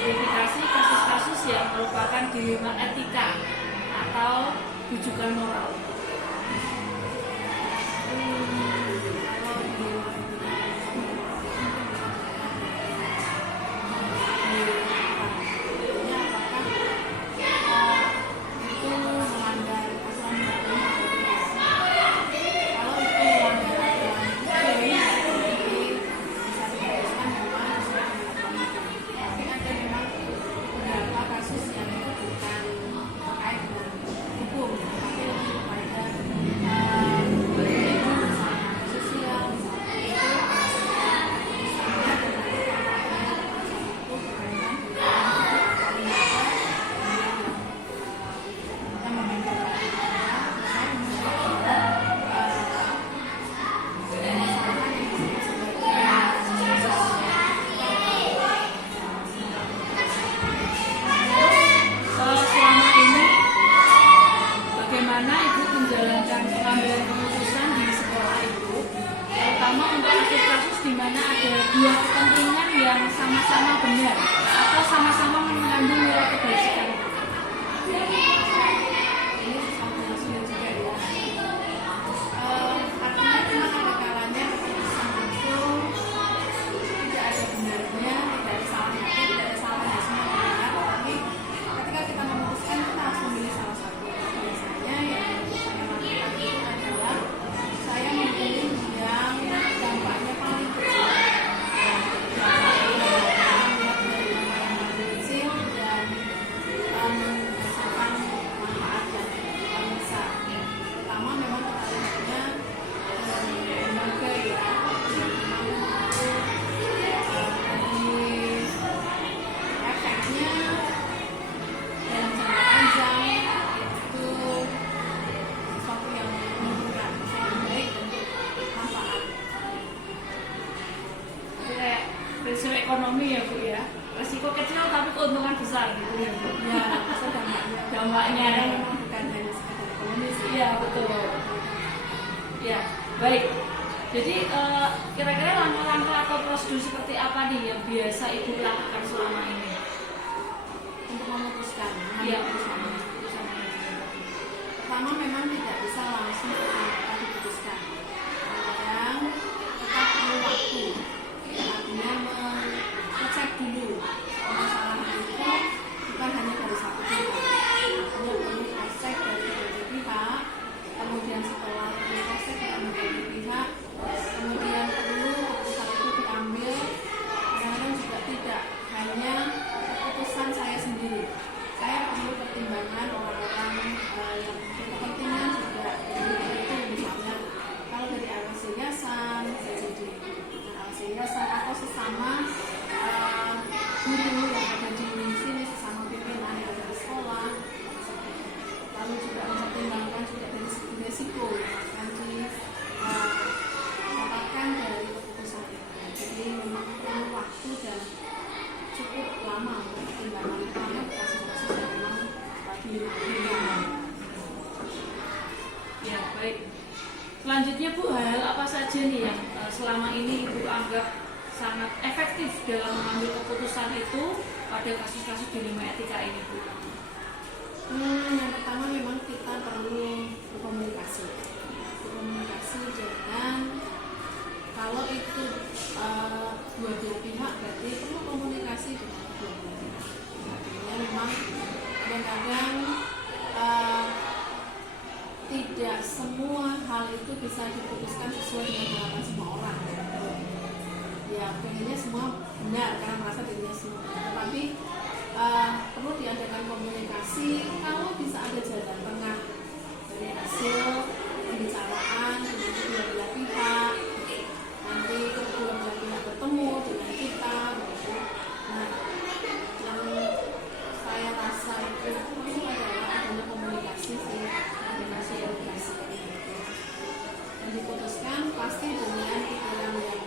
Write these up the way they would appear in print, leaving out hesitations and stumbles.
mengidentifikasi kasus-kasus yang merupakan dilema etika atau rujukan moral. Sama-sama benar atau sama-sama mengandung nilai kebajikan. Ini sesuatu yang sulit juga ya. Artinya memang ada kalanya keputusan itu tidak ada benarnya, tidak ada salahnya, tidak ada salahnya semua benar. Tapi ketika kita memutuskan kita harus memilih salah satu. Biasanya yang saya lakukan itu adalah saya memilih yang dampaknya paling kecil. Risiko ekonomi ya Bu ya, risiko kecil tapi keuntungan besar gitu ya Bu. Ya, dampaknya bukan hanya sekedar ekonomi sih. Iya betul. Ya baik. Jadi kira-kira langkah-langkah atau prosedur seperti apa nih yang biasa Ibu lakukan selama ini untuk memutuskan? Iya. Pertama memang tidak bisa langsung kita diputuskan. Kadang tetap perlu waktu. Artinya mengecek dulu permasalahan itu bukan hanya dari satu pihak, artinya perlu cek dari berbagai pihak, kemudian setelah perlu cek dari berbagai pihak, kemudian perlu keputusan itu diambil. Kadang-kadang juga tidak hanya keputusan saya sendiri, saya perlu pertimbangan orang-orang yang berkepentingan juga. Jadi itu misalnya kalau dari LC Yayasan, yayasan atau sesama guru yang ada di sini, sesama pimpinan yang ada di sekolah. Lalu juga mempertimbangkan juga dari segi resiko yang akan didapatkan dari keputusan itu. Jadi memang perlu waktu dan cukup lama untuk pertimbangan, terutama kasus-kasus yang memang dilema. Ya baik. Selanjutnya Bu, hal apa saja nih yang selama ini Ibu anggap sangat efektif dalam mengambil keputusan itu pada kasus-kasus dilema etika ini Bu? Yang pertama memang kita perlu berkomunikasi dengan, kalau itu dua belah pihak berarti perlu komunikasi dengan kedua belah pihak. Artinya memang kadang-kadang tidak semua hal itu bisa diputuskan sesuai dengan harapan semua orang. Ya, pengennya semua benar karena merasa dirinya semua benar. Tetapi perlu diadakan komunikasi. Kalau bisa ada jalan tengah dari hasil pembicaraan dengan kedua belah pihak, nanti kedua belah pihak bertemu dengan kita. Nah, yang saya rasa itu perlu adalah adanya komunikasi sih. Yang diputuskan pasti dengan pikiran yang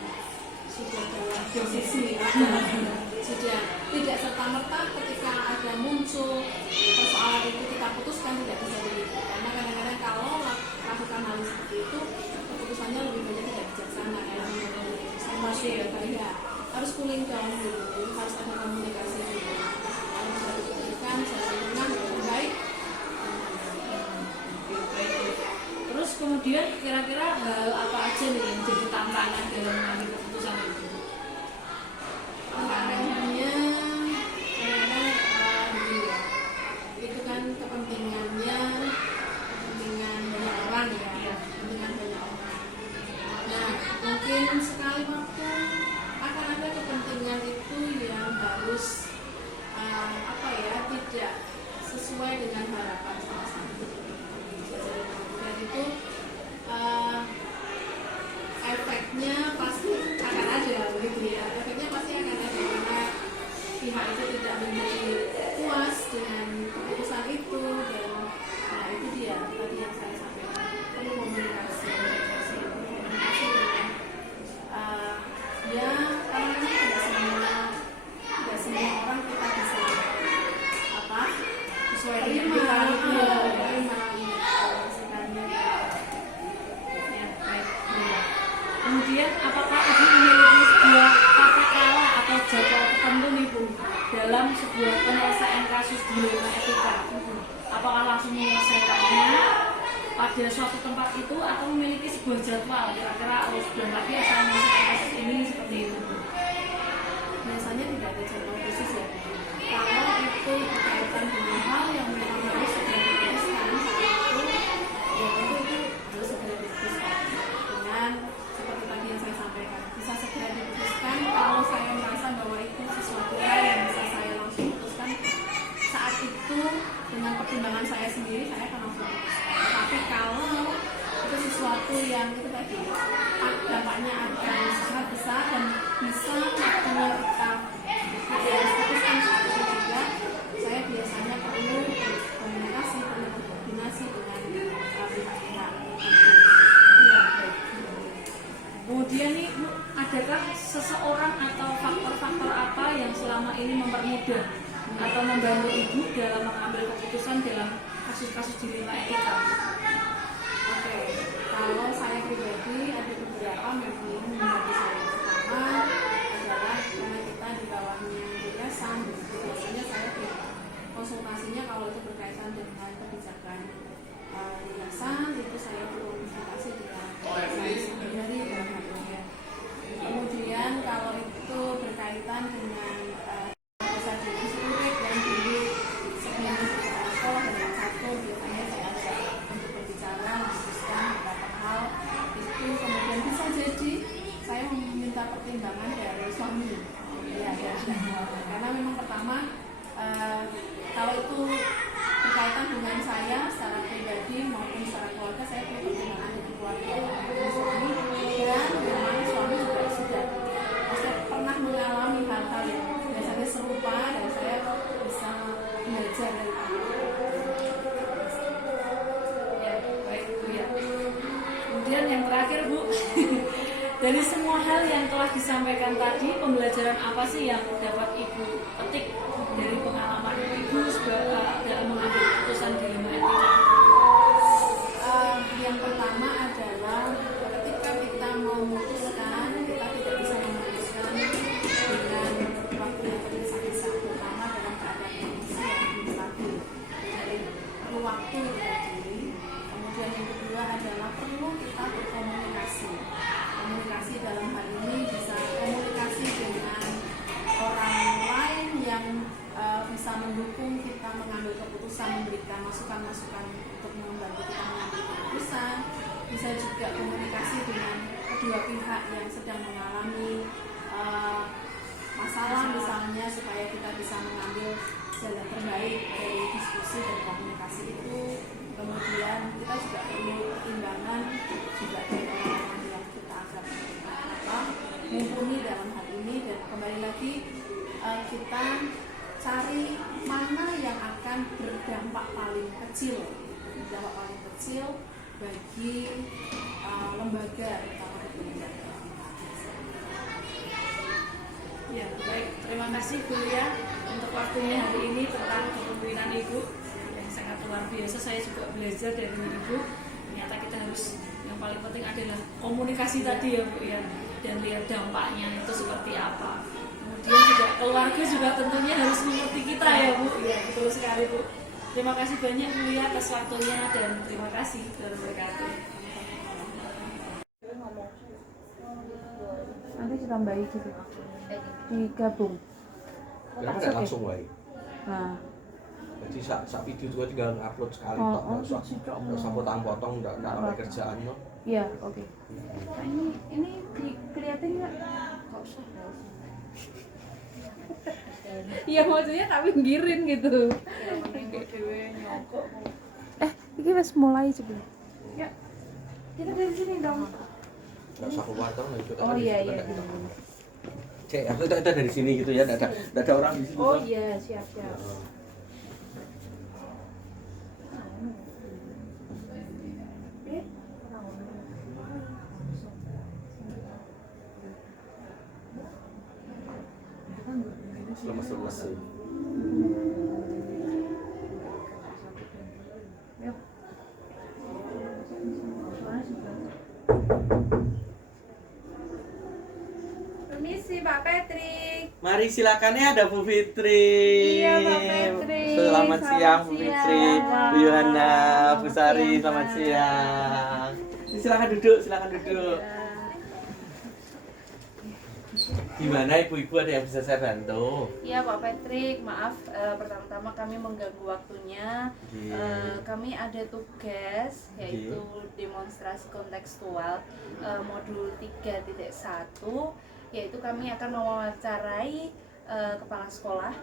sudah dalam posisi sudah tidak serta-merta ketika ada muncul persoalan itu kita putuskan, tidak bisa begitu. Karena kadang-kadang kalau lakukan hal seperti itu keputusannya lebih banyak tidak bijaksana, kayak masih ya, harus cooling down dulu, harus ada komunikasi dulu. kemudian kira-kira hal apa aja nih yang jadi tantangan dalam mengambil keputusan itu? Tantangannya kadang-kadang itu kan kepentingan banyak orang ya, Iya. kepentingan banyak orang. Nah, mungkin sekali waktu akan ada kepentingan itu yang harus tidak sesuai dengan harapan salah satu. Dan itu efeknya pasti akan ada begitu ya. Efeknya pasti akan ada karena pihak itu tidak menjadi puas dengan keputusan itu, dan nah itu dia tadi yang saya sampaikan, perlu komunikasi dengan ya, karena kan tidak semua orang kita bisa sesuai dengan kita Kemudian apakah Ibu memiliki sebuah tata cara atau jadwal tertentu nih Bu dalam sebuah penyelesaian kasus dilema etika? Apakah langsung menyelesaikannya pada suatu tempat itu atau memiliki sebuah jadwal kira-kira bulan lagi akan menyelesaikan kasus ini seperti itu? Biasanya tidak ada jadwal khusus ya. Kalau itu berkaitan dengan hal yang memang harus segera diputuskan saat itu, ya tentu itu harus segera diputuskan dengan seperti tadi yang saya sampaikan, bisa segera diputuskan kalau saya merasa bahwa itu sesuatu hal yang bisa saya langsung putuskan saat itu dengan pertimbangan saya sendiri, saya akan langsung putuskan. Tapi kalau itu sesuatu yang itu tadi dampaknya akan sangat besar dan bisa waktunya kita putuskan saat itu juga, saya biasanya perlu komunikasi, perlu koordinasi dengan pihak-pihak. Kemudian nih Bu, adakah seseorang atau faktor-faktor apa yang selama ini mempermudah atau membantu Ibu dalam mengambil keputusan dalam kasus-kasus dilema etika? Oke, kalau saya pribadi ada beberapa memang yang membantu saya. Pertama adalah karena kita di bawahnya yayasan, biasanya saya konsultasinya kalau itu berkaitan dengan kebijakan yayasan, itu saya berkonsultasi dengan saya sendiri dalam hal ini. Kemudian kalau itu berkaitan dengan desa dinas murid yang dulu sebelum sekolah dan satu, biasanya saya ajak untuk berbicara, diskusikan beberapa hal itu. Kemudian bisa jadi saya meminta pertimbangan dari suami, ya. Karena memang pertama kalau itu berkaitan dengan saya secara pribadi maupun secara keluarga, saya perlu pertimbangan dari keluarga dari suami, dan memang suami juga sudah pernah mengalami hal-hal yang biasanya serupa dan saya bisa belajar dari itu. Ya, baik Bu ya. Kemudian yang terakhir Bu, dari semua hal yang telah disampaikan tadi, pembelajaran apa sih yang dapat Ibu petik dari pengalaman Ibu dalam mengambil keputusan dilema etika? Yang pertama adalah ketika kita memutuskan, kita tidak bisa memutuskan dengan waktu yang terpisah-pisah, terutama dalam keadaan kondisi yang belum stabil. Jadi perlu waktu tadi. Kemudian yang kedua adalah perlu kita berkomunikasi. Komunikasi dalam hal ini bisa komunikasi dengan orang lain yang bisa mendukung kita mengambil keputusan, memberikan masukan-masukan untuk membantu kita mengambil keputusan. Bisa juga komunikasi dengan kedua pihak yang sedang mengalami masalah misalnya, supaya kita bisa mengambil jalan terbaik dari diskusi dan komunikasi itu. Kemudian kita juga perlu pertimbangan juga dari orang-orang yang kita anggap mumpuni dalam hal ini, dan kembali lagi kita cari mana yang akan berdampak paling kecil bagi lembaga terutama lembaga. Ya, baik. Terima kasih Bu ya untuk waktunya hari ini tentang kepemimpinan Ibu yang sangat luar biasa. Saya juga belajar dari Ibu. Ternyata kita harus, yang paling penting adalah komunikasi tadi ya Bu ya, dan lihat dampaknya itu seperti apa. Kemudian juga keluarga juga tentunya harus mengerti kita ya Bu. Ya, betul sekali Bu. Terima kasih banyak Bu ya atas waktunya, dan terima kasih. Terima kasih. Nanti ditambahi gitu. Digabung. Kenapa nggak langsung wae? Nah, Jadi sak video juga tinggal upload sekali Oh, tok, nggak usah gitu sih, Cok. nggak usah potong-potong, nggak sampai kerjaan no. iya, oke. Nah, ini kelihatan nggak? Nggak usah. Iya, maksudnya tak pinggirin gitu. Ya mending dhewe nyogok. Ini wes mulai sebenarnya. Ya. Kita dari sini dong. Nggak usah keluar tau, nggak ikut Oh aja, iya kita iya. nggak kita. Cek, aku kita dari sini gitu ya, nggak ada orang di situ. Oh toh. iya, siap-siap. Heeh. Lemes-lemes sih. Yuk. Permisi Pak Patrick. Mari silakan ya, ada Bu Fitri. Iya, Pak Petri. Selamat siang Bu Selamat Fitri, siang. Bu Yohana, Bu Sari, Selamat selamat siang. siang. Silakan duduk, silakan duduk. Gimana ibu-ibu, ada yang bisa saya bantu? Iya Pak Patrick, maaf pertama-tama kami mengganggu waktunya. Kami ada tugas yaitu demonstrasi kontekstual modul 3.1, yaitu kami akan mewawancarai kepala sekolah.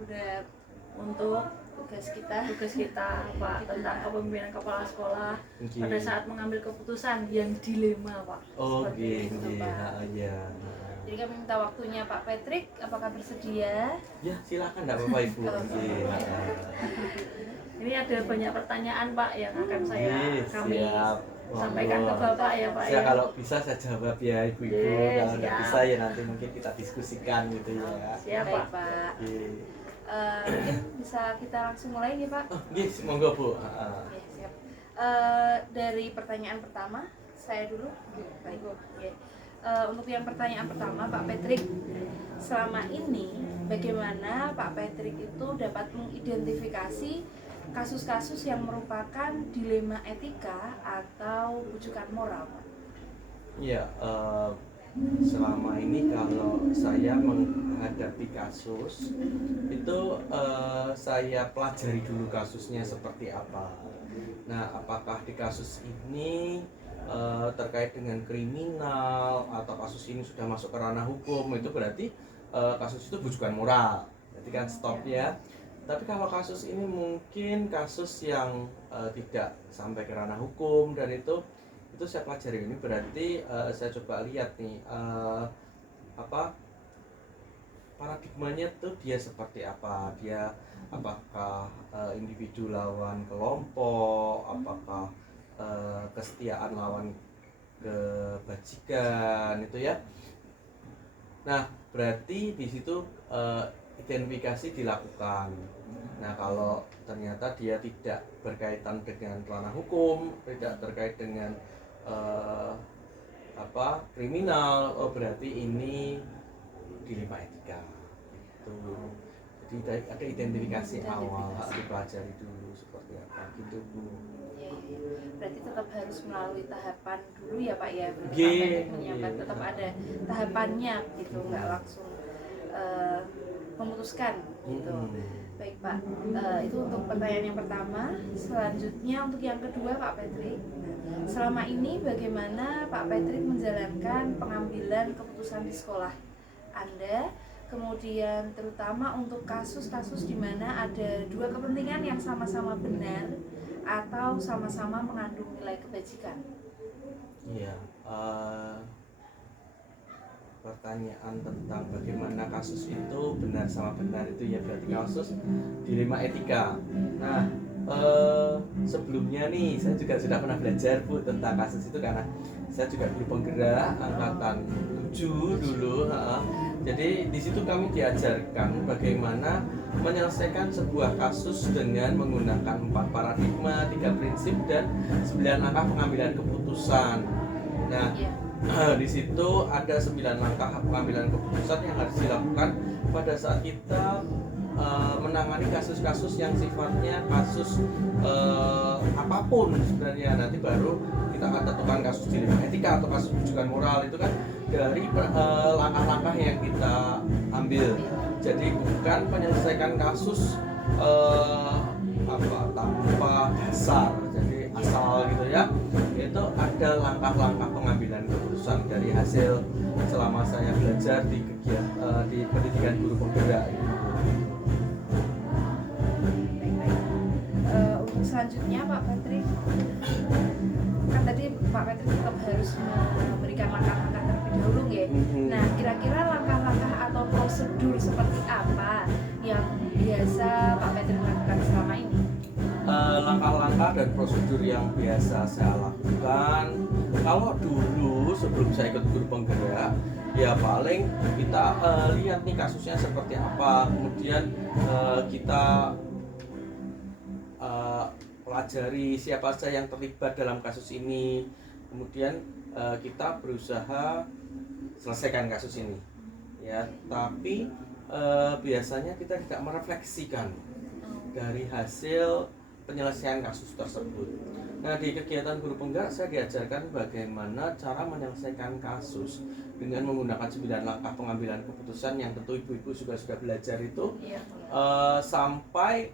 Udah untuk tugas kita Pak tentang kepemimpinan kepala sekolah pada saat mengambil keputusan yang dilema Pak. Oh, Seperti itu, Pak. ya. Jadi kami minta waktunya Pak Patrick, apakah bersedia? Ya, silakan enggak apa-apa Ibu. Nggih, Ini ada banyak pertanyaan Pak yang akan kami siap. sampaikan ke Monggo. Bapak ya Pak Saya ya. kalau bisa saya jawab ya Ibu-ibu. Yes, Kalau nggak siap. bisa ya nanti mungkin kita diskusikan gitu ya. Siap Pak. Nggih. Mungkin bisa kita langsung mulai nih Pak. Oh, nggih, monggo Bu. Heeh. Oke, siap. Dari pertanyaan pertama, saya dulu. Baik, oke. Untuk yang pertanyaan pertama, Pak Patrick, selama ini bagaimana Pak Patrick itu dapat mengidentifikasi kasus-kasus yang merupakan dilema etika atau bujukan moral, Pak? Iya, selama ini kalau saya menghadapi kasus itu saya pelajari dulu kasusnya seperti apa. Nah, apakah di kasus ini terkait dengan kriminal atau kasus ini sudah masuk ke ranah hukum, itu berarti kasus itu bujukan moral. Berarti kan stop ya. Tapi kalau kasus ini mungkin kasus yang tidak sampai ke ranah hukum dan itu saya pelajari. Ini berarti saya coba lihat nih paradigmanya tuh dia seperti apa, dia apakah individu lawan kelompok, apakah kesetiaan lawan kebajikan itu ya. Nah, berarti di situ identifikasi dilakukan. Nah, kalau ternyata dia tidak berkaitan dengan ranah hukum, tidak terkait dengan kriminal, oh berarti ini dilema etika gitu. Jadi ada identifikasi awal, harus dipelajari dulu seperti apa gitu Bu. Ya. Berarti tetap harus melalui tahapan dulu ya Pak ya. Iya. Tetap ada tahapannya gitu, nggak langsung memutuskan gitu. Baik Pak, itu untuk pertanyaan yang pertama. Selanjutnya untuk yang kedua Pak Patrick, selama ini bagaimana Pak Patrick menjalankan pengambilan keputusan di sekolah Anda, kemudian terutama untuk kasus-kasus di mana ada dua kepentingan yang sama-sama benar atau sama-sama mengandung nilai kebajikan? Iya, pertanyaan tentang bagaimana kasus itu benar sama benar itu ya berarti kasus dilema etika. Nah, sebelumnya nih saya juga sudah pernah belajar Bu tentang kasus itu karena saya juga guru penggerak angkatan 7 dulu. Jadi di situ kami diajarkan bagaimana menyelesaikan sebuah kasus dengan menggunakan 4 paradigma, 3 prinsip dan 9 langkah pengambilan keputusan. Nah, di situ ada 9 langkah pengambilan keputusan yang harus dilakukan pada saat kita menangani kasus-kasus yang sifatnya kasus apapun sebenarnya. Nanti baru kita akan tentukan kasus dilema etika atau kasus rujukan moral. Itu kan dari langkah-langkah yang kita ambil. Jadi bukan menyelesaikan kasus tanpa dasar, jadi asal gitu ya. Itu ada langkah-langkah pengambilan keputusan dari hasil selama saya belajar di pendidikan guru penggerak gitu. Untuk selanjutnya Pak Patrick, kan tadi Pak Patrick tetap harus memberikan langkah-langkah terlebih dahulu ya. Nah, kira-kira langkah-langkah atau prosedur seperti apa yang biasa Pak Patrick lakukan selama ini? Langkah-langkah dan prosedur yang biasa saya lakukan, kalau dulu sebelum saya ikut guru penggerak, ya paling kita lihat nih kasusnya seperti apa, kemudian kita pelajari siapa saja yang terlibat dalam kasus ini, kemudian kita berusaha selesaikan kasus ini ya. Tapi biasanya kita tidak merefleksikan dari hasil penyelesaian kasus tersebut. Nah, di kegiatan guru penggerak saya diajarkan bagaimana cara menyelesaikan kasus dengan menggunakan 9 langkah pengambilan keputusan yang tentu ibu-ibu juga sudah belajar itu, sampai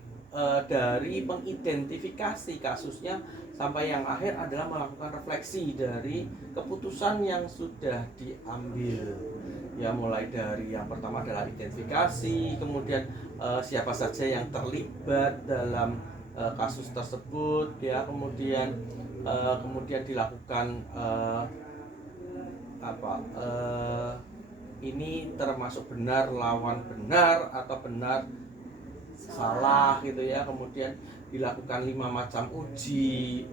dari mengidentifikasi kasusnya sampai yang akhir adalah melakukan refleksi dari keputusan yang sudah diambil. Ya, mulai dari yang pertama adalah identifikasi, kemudian siapa saja yang terlibat dalam kasus tersebut ya, kemudian dilakukan ini termasuk benar lawan benar atau benar salah gitu ya. Kemudian dilakukan 5 macam uji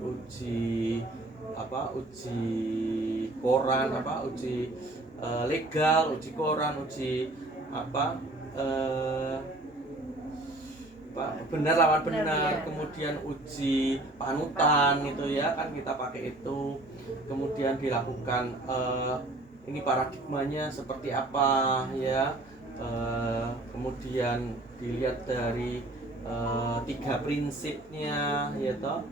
koran, uji legal, uji koran, uji benar lawan benar, kemudian uji panutan itu ya kan kita pakai itu. Kemudian dilakukan ini paradigmanya seperti apa ya, kemudian dilihat dari 3 prinsipnya ya toh,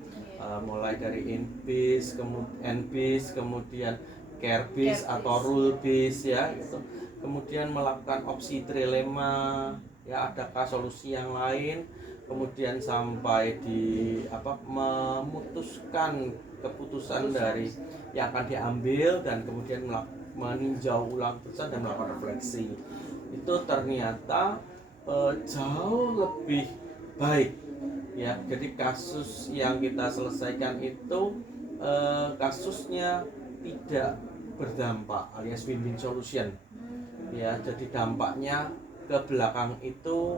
mulai dari in-based, kemudian care-based atau rule-based ya gitu. Kemudian melakukan opsi trilema ya, adakah solusi yang lain, kemudian sampai di memutuskan keputusan dari yang akan diambil, dan kemudian meninjau ulang keputusan dan melakukan refleksi. Itu ternyata jauh lebih baik ya. Jadi kasus yang kita selesaikan itu kasusnya tidak berdampak alias win-win solution ya. Jadi dampaknya ke belakang itu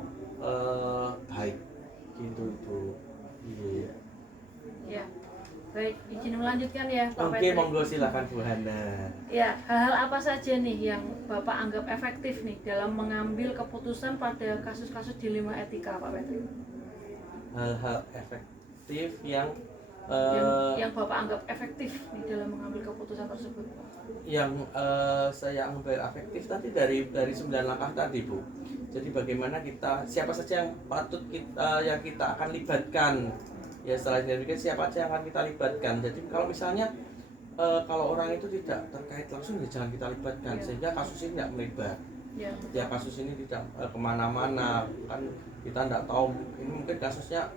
baik gitu Bu. Iya. Ya. Baik, izin melanjutkan ya Pak Oke, Patrick. monggo silakan Bu Hana. Ya, hal-hal apa saja nih yang Bapak anggap efektif nih dalam mengambil keputusan pada kasus-kasus dilema etika Pak Patrick? Hal-hal efektif yang Bapak anggap efektif nih dalam mengambil keputusan tersebut. Yang saya anggap efektif tadi dari 9 langkah tadi Bu. Jadi bagaimana siapa saja yang patut kita akan libatkan ya. Setelah identifikasi siapa saja yang akan kita libatkan. Jadi kalau misalnya kalau orang itu tidak terkait langsung ya jangan kita libatkan, sehingga kasus ini tidak melebar ya, kasus ini tidak kemana-mana kan. Kita tidak tahu ini mungkin kasusnya,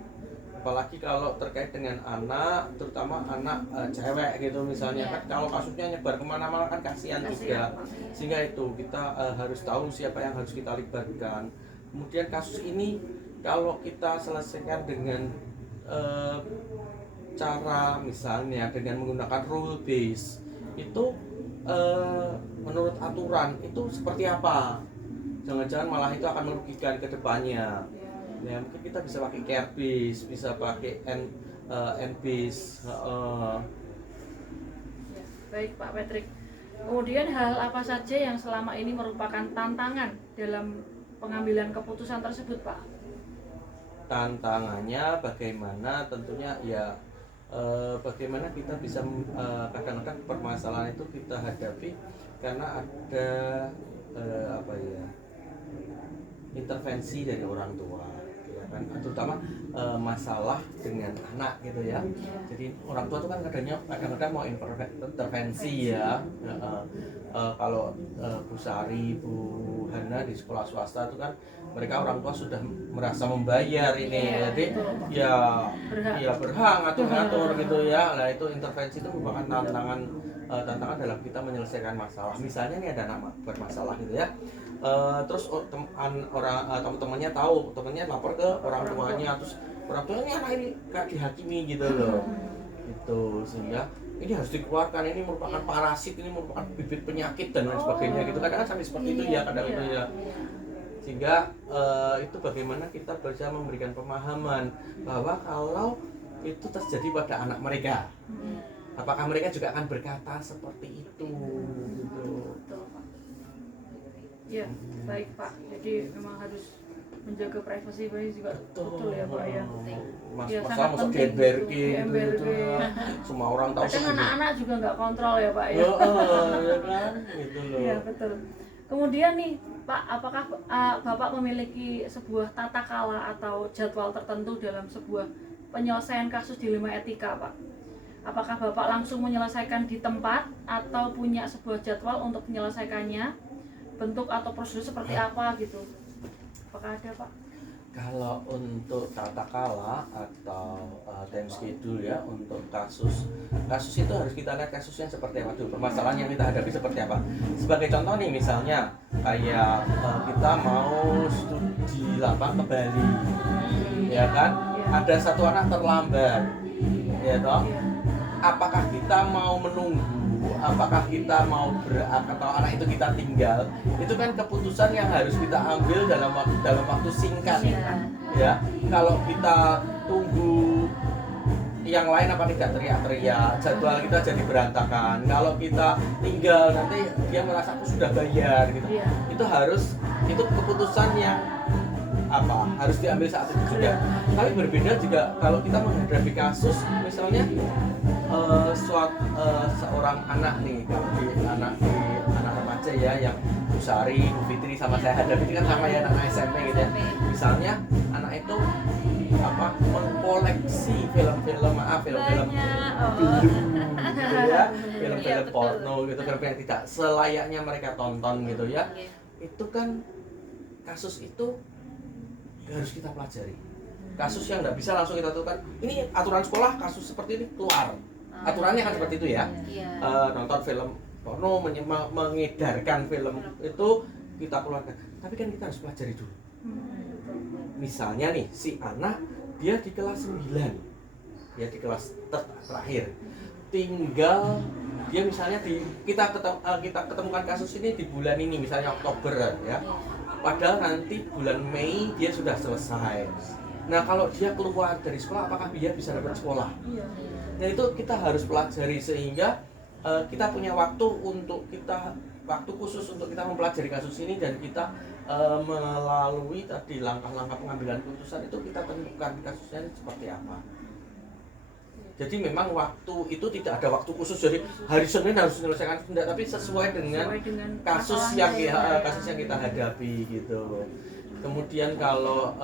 apalagi kalau terkait dengan anak, terutama anak cewek gitu misalnya kan, kalau kasusnya nyebar kemana-mana kan kasihan juga. Sehingga itu kita harus tahu siapa yang harus kita libatkan. Kemudian kasus ini kalau kita selesaikan dengan cara misalnya dengan menggunakan rule base, itu menurut aturan itu seperti apa, jangan-jangan malah itu akan merugikan ke depannya ya. Mungkin kita bisa pakai care base, bisa pakai n base. Baik Pak Patrick. Kemudian hal apa saja yang selama ini merupakan tantangan dalam pengambilan keputusan tersebut Pak? Tantangannya bagaimana, tentunya ya bagaimana kita bisa kadang-kadang permasalahan itu kita hadapi karena ada intervensi dari orang tua, ya kan, terutama masalah dengan anak gitu ya. Jadi orang tua tuh kan kadang-kadang mau intervensi ya. Kalau Bu Sari, Bu Hana di sekolah swasta itu kan mereka orang tua sudah merasa membayar ini, jadi ya berhak ngatur-ngatur gitu ya. Nah itu intervensi itu merupakan tantangan dalam kita menyelesaikan masalah. Misalnya nih ada anak bermasalah gitu ya, terus teman-temannya tahu, temannya lapor ke orang tuanya, terus orang tuanya anak ini gak dihakimi gitu loh, itu sehingga ini harus dikeluarkan, ini merupakan parasit, ini merupakan bibit penyakit dan lain sebagainya gitu. Kadang sampai seperti itu ya, kadang itu ya. Sehingga itu bagaimana kita bisa memberikan pemahaman bahwa kalau itu terjadi pada anak mereka, apakah mereka juga akan berkata seperti itu gitu. Ya, baik Pak. Jadi memang harus menjaga privasi bayi juga betul ya Pak ya. Masalah masuk di MBRG gitu. Semua orang tahu. Kadang anak-anak juga nggak kontrol ya Pak ya. Ya kan, gitu loh. Iya betul. Kemudian nih Pak, apakah Bapak memiliki sebuah tata kala atau jadwal tertentu dalam sebuah penyelesaian kasus dilema etika Pak? Apakah Bapak langsung menyelesaikan di tempat atau punya sebuah jadwal untuk menyelesaikannya? Bentuk atau prosedur seperti apa gitu? Apakah ada Pak? Kalau untuk tata kala atau time schedule ya untuk kasus itu harus kita lihat kasusnya seperti apa dulu, permasalahan yang kita hadapi seperti apa. Sebagai contoh nih misalnya kayak kita mau studi lapang ke Bali, ya kan? Ada satu anak terlambat, ya toh. Apakah kita mau menunggu? Apakah kita mau atau anak itu kita tinggal? Itu kan keputusan yang harus kita ambil dalam waktu singkat. Ya, kalau kita tunggu yang lain apa tidak teriak-teriak, jadwal kita jadi berantakan. Kalau kita tinggal nanti dia merasa aku sudah bayar gitu. Itu keputusan yang harus diambil saat itu juga. Tapi berbeda juga kalau kita menghadapi kasus misalnya seorang anak nih, kalau anak remaja ya yang Bu Sari, Bu Fitri sama saya hadapi kan sama ya anak SMP gitu ya. Misalnya anak itu mengkoleksi film-film gitu ya, film-film porno gitu, film yang tidak selayaknya mereka tonton gitu ya. Itu kan kasus itu harus kita pelajari. Kasus yang nggak bisa langsung kita tentukan. Ini aturan sekolah, kasus seperti ini keluar. Aturannya kan seperti itu ya. Nonton film porno, mengedarkan film itu kita keluarkan. Tapi kan kita harus pelajari dulu. Misalnya nih, si anak dia di kelas 9. Dia di kelas terakhir. Tinggal dia misalnya kita ketemukan kasus ini di bulan ini misalnya Oktober ya. Padahal nanti bulan Mei dia sudah selesai. Nah kalau dia keluar dari sekolah, apakah dia bisa dapat sekolah? Nah itu kita harus pelajari sehingga kita punya waktu khusus untuk kita mempelajari kasus ini dan kita melalui tadi langkah-langkah pengambilan keputusan itu kita tentukan kasusnya seperti apa. Jadi memang waktu itu tidak ada waktu khusus, jadi hari Senin harus menyelesaikan, tapi sesuai dengan kasus yang kita hadapi gitu. Kemudian kalau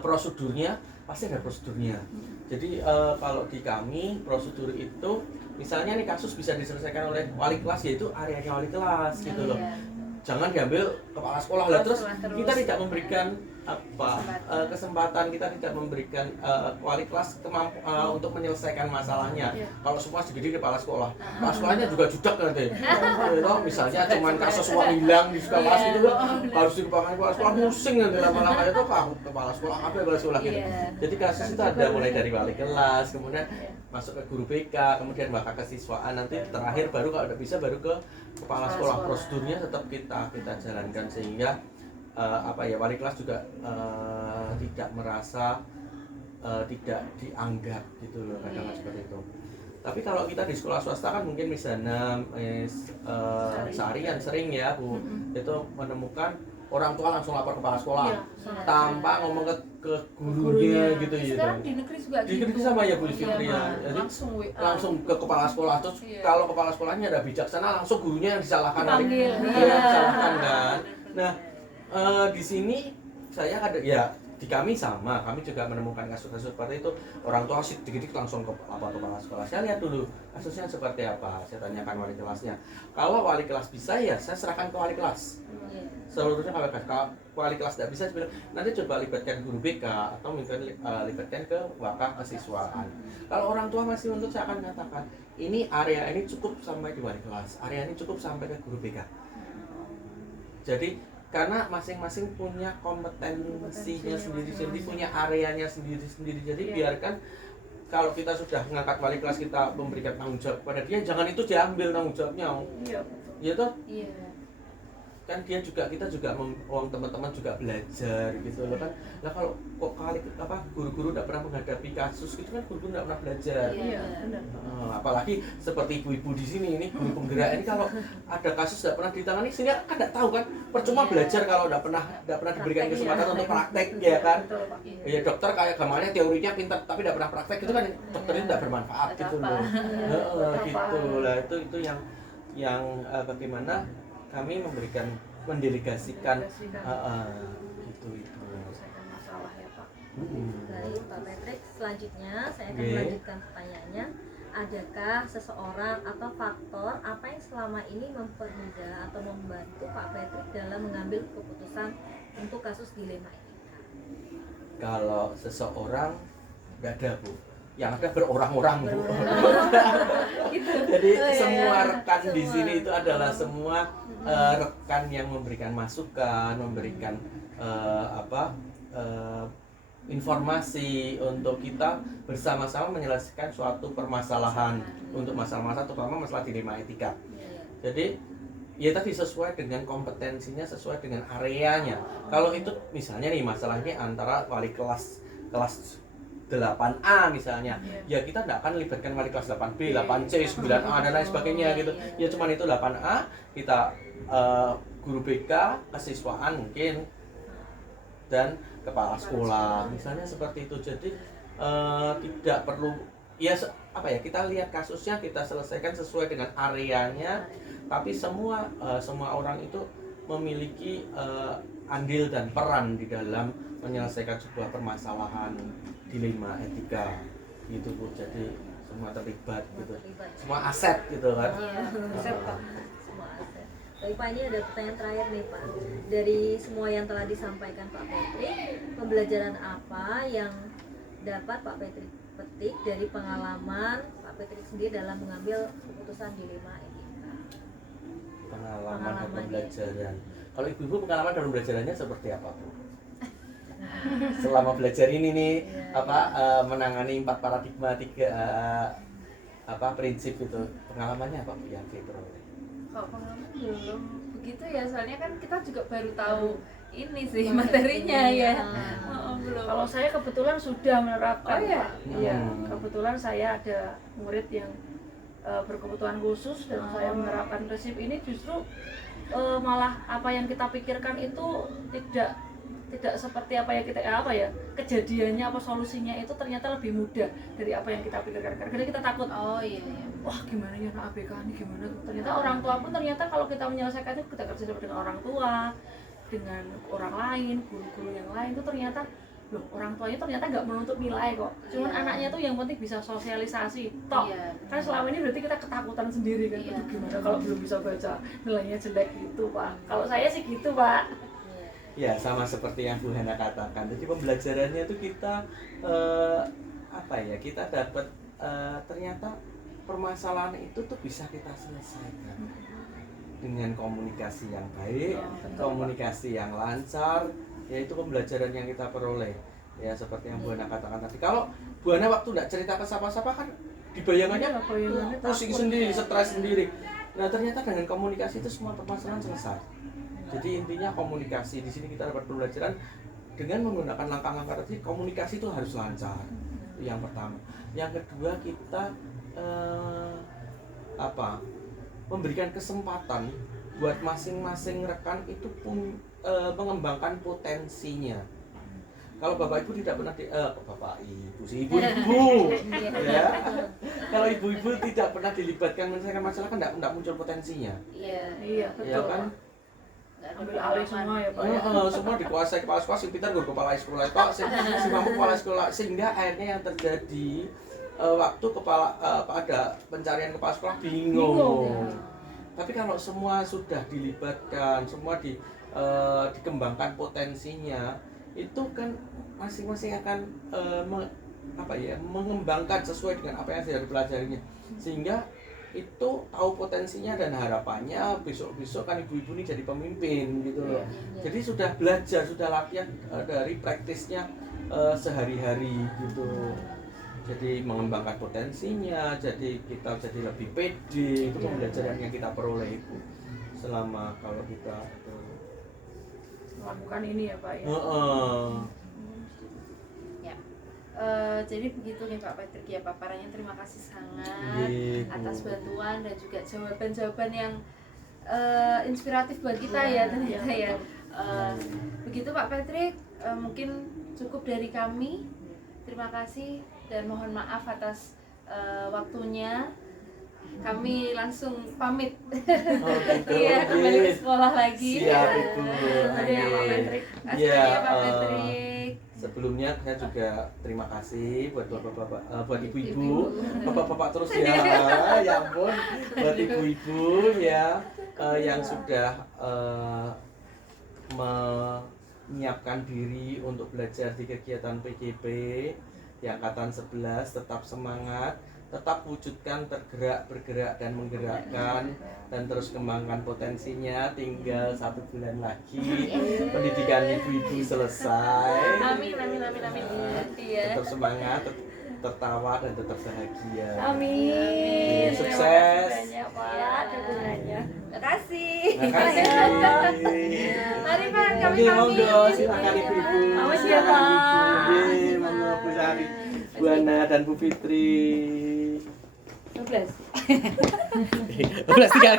prosedurnya pasti ada prosedurnya. Jadi kalau di kami prosedur itu misalnya nih kasus bisa diselesaikan oleh wali kelas, yaitu areanya wali kelas gitu loh. Jangan diambil kepala sekolah lah, terus kita tidak memberikan kesempatan, kita tidak memberikan wali kelas untuk menyelesaikan masalahnya. Kalau semua segede kepala sekolah, kepala sekolahnya juga judak nanti. Misalnya cuman kasus uang hilang di kelas itu harus dipakai kepala sekolah, pusing nanti lama-lama itu kepala sekolah kepala sekolah gitu. Jadi kasus itu ada mulai dari wali kelas, kemudian masuk ke guru BK, kemudian bakal kesiswaan, nanti terakhir baru kalau udah bisa baru ke kepala sekolah. Prosedurnya tetap kita jalankan sehingga wali kelas juga tidak merasa tidak dianggap gitu loh, kadang seperti itu. Tapi kalau kita di sekolah swasta kan mungkin misalnya seharian sering ya Bu, itu menemukan orang tua langsung lapor kepala sekolah Iya, tanpa ngomong ke gurunya gitu ya. Sekarang di negeri juga Di gitu. negeri sama ya Bu Fitri Iya, ya. Jadi langsung WA. langsung ke kepala sekolah, terus Iya. kalau kepala sekolahnya ada bijaksana langsung gurunya yang disalahkan. Dipanggil. Iya, disalahkan kan. Nah, di sini saya ada ya, di kami sama, kami juga menemukan kasus-kasus seperti itu. Orang tua sih dikit-dikit langsung ke kepala sekolah. Saya lihat dulu kasusnya seperti apa, saya tanyakan wali kelasnya. Kalau wali kelas bisa ya saya serahkan ke wali kelas. Seluruhnya kalau wali kelas tidak bisa, nanti coba libatkan guru BK atau mungkin libatkan ke wakaf kesiswaan. Kalau orang tua masih untuk, saya akan katakan ini area ini cukup sampai di wali kelas, area ini cukup sampai ke guru BK. Jadi karena masing-masing punya kompetensinya sendiri-sendiri, punya areanya sendiri-sendiri. Jadi biarkan, kalau kita sudah mengangkat wali kelas, kita memberikan tanggung jawab kepada dia, jangan itu diambil tanggung jawabnya. Iya. Ya toh? Iya. Kan dia juga, kita juga uang teman-teman juga belajar gitu loh kan. Lah kalau kok guru-guru tidak pernah menghadapi kasus gitu kan, guru tidak pernah belajar. Iya, benar. Apalagi seperti ibu-ibu di sini ini, guru penggerak ini, kalau ada kasus tidak pernah ditangani, sehingga kan tidak tahu kan, percuma belajar kalau tidak pernah diberikan kesempatan untuk praktek ya kan. Betul, Pak. Ya dokter kayak gambarnya teorinya pintar tapi tidak pernah praktek, itu kan dokter itu tidak bermanfaat gitu loh. Gitu lah, itu yang bagaimana kami mendelegasikan gitu itu. Menyelesaikan masalah ya Pak. Baik Pak Patrick, selanjutnya saya akan Oke. melanjutkan pertanyaannya. Adakah seseorang atau faktor apa yang selama ini mempermudah atau membantu Pak Patrick dalam mengambil keputusan untuk kasus dilema etika? Kalau seseorang nggak ada Bu, yang ada berorang-orang Bu. Jadi semua rekan di sini itu adalah semua rekan yang memberikan masukan, memberikan informasi untuk kita bersama-sama menyelesaikan suatu permasalahan untuk masalah-masalah, terutama masalah dilema etika. Jadi ya tadi sesuai dengan kompetensinya, sesuai dengan areanya. Kalau itu misalnya nih masalahnya antara wali kelas 8A misalnya, ya kita tidak akan libatkan wali kelas 8B, 8C, 9A dan lain sebagainya gitu. Ya cuman itu 8A, kita guru BK, kesiswaan mungkin, dan kepala sekolah misalnya seperti itu. Jadi tidak perlu ya kita lihat kasusnya, kita selesaikan sesuai dengan areanya, tapi semua orang itu memiliki andil dan peran di dalam menyelesaikan sebuah permasalahan dilema etika gitu Bu. Jadi semua terlibat gitu, semua aset gitu kan. Aset, Pak. Semua aset. Baik Pak, ini ada pertanyaan terakhir nih Pak. Dari semua yang telah disampaikan Pak Patrick, pembelajaran apa yang dapat Pak Patrick petik dari pengalaman Pak Patrick sendiri dalam mengambil keputusan dilema etika? Pengalaman dan Pengalaman, pembelajaran. Kalau ibu-ibu pengalaman dalam belajarannya seperti apa Bu? Selama belajar ini nih menangani 4 paradigma 3 prinsip itu, pengalamannya apa Bu yang diperoleh? Kalau pengalaman belum begitu ya, soalnya kan kita juga baru tahu ini sih materinya ya. Belum. Kalau saya kebetulan sudah menerapkan. Oh, iya? Pak. Iya, kebetulan saya ada murid yang berkebutuhan khusus dan saya menerapkan prinsip ini, justru malah apa yang kita pikirkan itu tidak seperti apa yang kita kejadiannya apa solusinya itu ternyata lebih mudah dari apa yang kita pikirkan. Karena kita takut, Iya. wah gimana ya anak ABK ini gimana. Ternyata orang tua pun ternyata kalau kita menyelesaikannya, kita kerja dengan orang tua, dengan orang lain, guru-guru yang lain, itu ternyata loh, orang tuanya ternyata nggak menuntut nilai kok. Cuman anaknya tuh yang penting bisa sosialisasi tok. Iya. Kan selama ini berarti kita ketakutan sendiri kan. Iya. Aduh, gimana kalau belum bisa baca, nilainya jelek gitu Pak. Kalau saya sih gitu Pak. Ya sama seperti yang Bu Hana katakan. Jadi pembelajarannya itu kita kita dapat ternyata permasalahan itu tuh bisa kita selesaikan dengan komunikasi yang baik, komunikasi yang lancar. Yaitu pembelajaran yang kita peroleh. Ya seperti yang Bu Hana katakan tadi. Kalau Bu Hana waktu tidak cerita ke siapa-siapa kan dibayangannya pusing sendiri, stres sendiri. Nah ternyata dengan komunikasi itu semua permasalahan selesai. Jadi intinya komunikasi, di sini kita dapat pembelajaran dengan menggunakan langkah-langkah tadi. Komunikasi itu harus lancar, itu yang pertama. Yang kedua, kita apa, memberikan kesempatan buat masing-masing rekan itu pun mengembangkan potensinya. Kalau bapak ibu tidak pernah bapak ibu sih ibu-ibu ya, kalau ibu-ibu tidak pernah dilibatkan menyelesaikan masalah kan tidak muncul potensinya. Iya, betul. Ya kan? Ambil alih semua ya Pak ya. Semua dikuasai kepala sekolah, si pintar gue kepala sekolah itu, si mampu kepala sekolah, sehingga akhirnya yang terjadi waktu ada pencarian kepala sekolah bingung. Tapi kalau semua sudah dilibatkan, semua dikembangkan potensinya, itu kan masing-masing akan mengembangkan sesuai dengan apa yang sudah dipelajarinya, sehingga itu tahu potensinya dan harapannya besok-besok kan ibu-ibu ini jadi pemimpin gitu loh. Jadi sudah belajar, sudah latihan dari praktisnya sehari-hari gitu. Jadi mengembangkan potensinya, jadi kita jadi lebih pede. Itu pembelajaran yang kita peroleh itu selama kalau kita melakukan ini ya Pak ya. Jadi begitu nih Pak Patrick ya, paparannya terima kasih sangat atas bantuan dan juga jawaban-jawaban yang inspiratif buat kita ya ternyata ya. Begitu Pak Patrick, mungkin cukup dari kami. Terima kasih dan mohon maaf atas waktunya. Kami langsung pamit. Iya, kembali ke sekolah lagi. Siap Ibu. Ya Pak Patrick. Iya, Pak Patrick. Sebelumnya saya juga terima kasih buat bapak-bapak, buat ibu-ibu, bapak-bapak terus ya, ya ampun, buat ibu-ibu ya yang sudah menyiapkan diri untuk belajar di kegiatan PGP di angkatan 11. Tetap semangat, tetap wujudkan bergerak dan menggerakkan, dan terus kembangkan potensinya. Tinggal 1 bulan lagi pendidikan ibu-ibu selesai. Amin. Iya. Tetap semangat, tertawa dan tetap bahagia. Amin. Sukses. Banyak Pak dukungannya. Terima kasih. Terima kasih. Mari Pak, kami Oke, pamit. monggo silakan ibu-ibu. Awas ya, Silakan Pak. ibu. Oke, monggo Bu Sari, Bu Ana dan Bu Fitri. 12. 12 tinggal